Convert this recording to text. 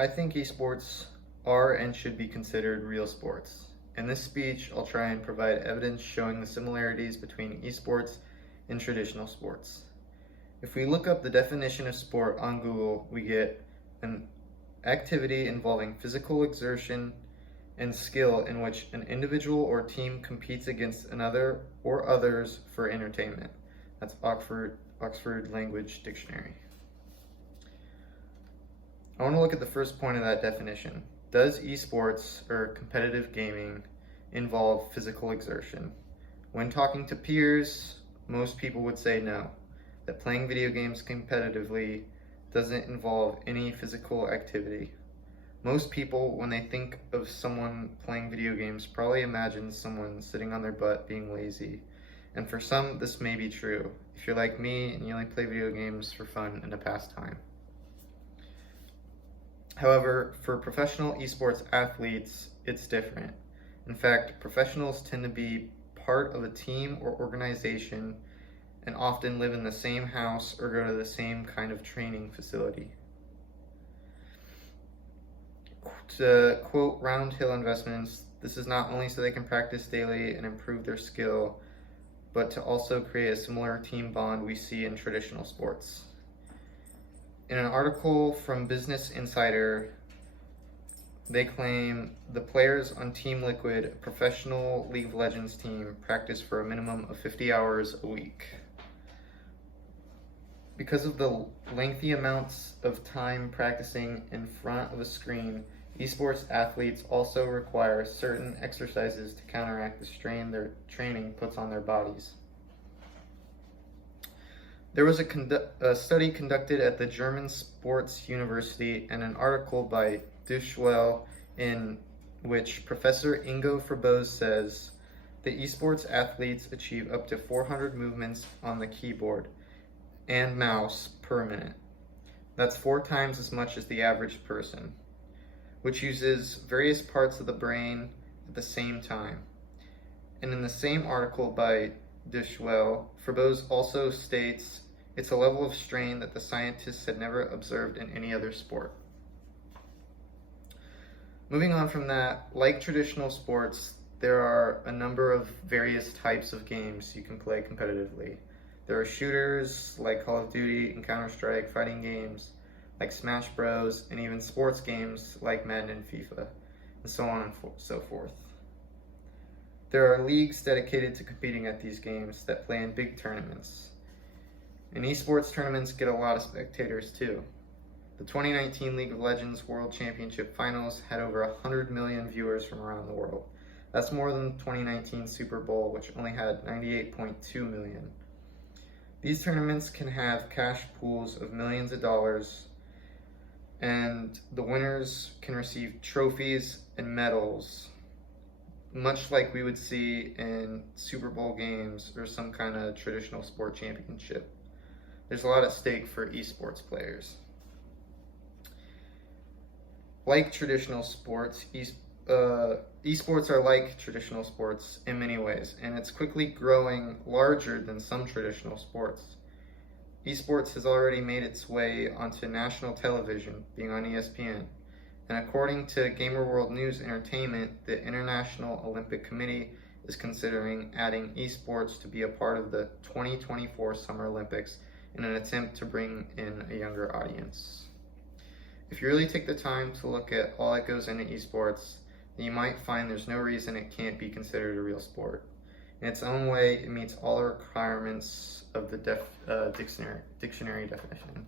I think esports are and should be considered real sports. In this speech, I'll try and provide evidence showing the similarities between esports and traditional sports. If we look up the definition of sport on Google, we get an activity involving physical exertion and skill in which an individual or team competes against another or others for entertainment. That's Oxford Language Dictionary. I want to look at the first point of that definition. Does esports, or competitive gaming, involve physical exertion? When talking to peers, most people would say no, that playing video games competitively doesn't involve any physical activity. Most people, when they think of someone playing video games, probably imagine someone sitting on their butt being lazy. And for some, this may be true, if you're like me and you only play video games for fun and a pastime. However, for professional esports athletes, it's different. In fact, professionals tend to be part of a team or organization and often live in the same house or go to the same kind of training facility. To quote Roundhill Investments, this is not only so they can practice daily and improve their skill, but to also create a similar team bond we see in traditional sports. In an article from Business Insider, they claim the players on Team Liquid, a professional League of Legends team, practice for a minimum of 50 hours a week. Because of the lengthy amounts of time practicing in front of a screen, esports athletes also require certain exercises to counteract the strain their training puts on their bodies. There was a study conducted at the German Sports University and an article by Duschwell in which Professor Ingo Frobose says the esports athletes achieve up to 400 movements on the keyboard and mouse per minute. That's 4 times as much as the average person, which uses various parts of the brain at the same time. And in the same article by Duschwell, Frobose also states it's a level of strain that the scientists had never observed in any other sport. Moving on from that, like traditional sports, there are a number of various types of games you can play competitively. There are shooters like Call of Duty and Counter-Strike, fighting games like Smash Bros, and even sports games like Madden and FIFA, and so on and so forth. There are leagues dedicated to competing at these games that play in big tournaments. And esports tournaments get a lot of spectators too. The 2019 League of Legends World Championship Finals had over 100 million viewers from around the world. That's more than the 2019 Super Bowl, which only had 98.2 million. These tournaments can have cash pools of millions of dollars, and the winners can receive trophies and medals, much like we would see in Super Bowl games or some kind of traditional sport championship. There's a lot at stake for esports players. Like traditional sports, esports are like traditional sports in many ways, and it's quickly growing larger than some traditional sports. Esports has already made its way onto national television, being on ESPN. And according to Gamer World News Entertainment, the International Olympic Committee is considering adding esports to be a part of the 2024 Summer Olympics in an attempt to bring in a younger audience. If you really take the time to look at all that goes into esports, then you might find there's no reason it can't be considered a real sport. In its own way, it meets all the requirements of the dictionary definition.